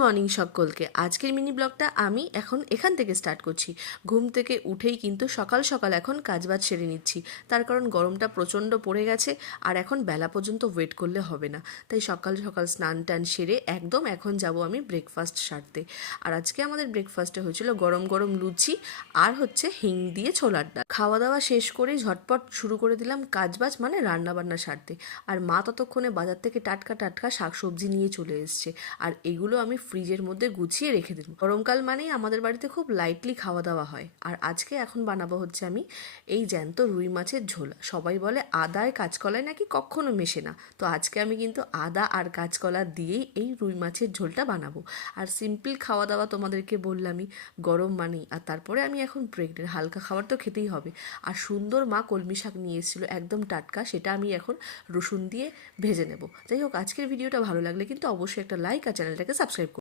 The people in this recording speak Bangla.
মর্নিং সকলকে। আজকের মিনি ব্লগটা আমি এখান থেকে স্টার্ট করছি। ঘুম থেকে উঠেই কিন্তু সকাল সকাল এখন কাজবাজ সেরে নিচ্ছি, তার কারণ গরমটা প্রচণ্ড পড়ে গেছে আর এখন বেলা পর্যন্ত ওয়েট করলে হবে না। তাই সকাল সকাল স্নান টান সেরে একদম এখন যাব আমি ব্রেকফাস্ট সারতে। আর আজকে আমাদের ব্রেকফাস্টে হয়েছিল গরম গরম লুচি আর হচ্ছে হিং দিয়ে ছোলার ডাল। খাওয়া দাওয়া শেষ করেই ঝটপট শুরু করে দিলাম কাজবাজ, মানে রান্নাবান্না সারতে। আর মা ততক্ষণে বাজার থেকে টাটকা টাটকা শাকসবজি নিয়ে চলে এসছে, আর এগুলো আমি ফ্রিজের মধ্যে গুছিয়ে রেখে দেব। গরমকাল মানেই আমাদের বাড়িতে খুব লাইটলি খাওয়া দাওয়া হয়। আর আজকে এখন বানাবো হচ্ছে আমি এই জ্যান্ত রুই মাছের ঝোল। সবাই বলে আদায় কাঁচকলায় নাকি কখনো মেশে না, তো আজকে আমি কিন্তু আদা আর কাঁচকলা দিয়েই এই রুই মাছের ঝোলটা বানাবো। আর সিম্পল খাওয়া দাওয়া তোমাদেরকে বললামই, গরম মানেই। আর তারপরে আমি এখন প্রেগনেন্ট, হালকা খাবার তো খেতেই হবে। আর সুন্দর মা কলমি শাক নিয়ে এসেছিলো একদম টাটকা, সেটা আমি এখন রসুন দিয়ে ভেজে নেব। যাই হোক, আজকের ভিডিওটা ভালো লাগলে কিন্তু অবশ্যই একটা লাইক আর চ্যানেলটাকে সাবস্ক্রাইব করুন।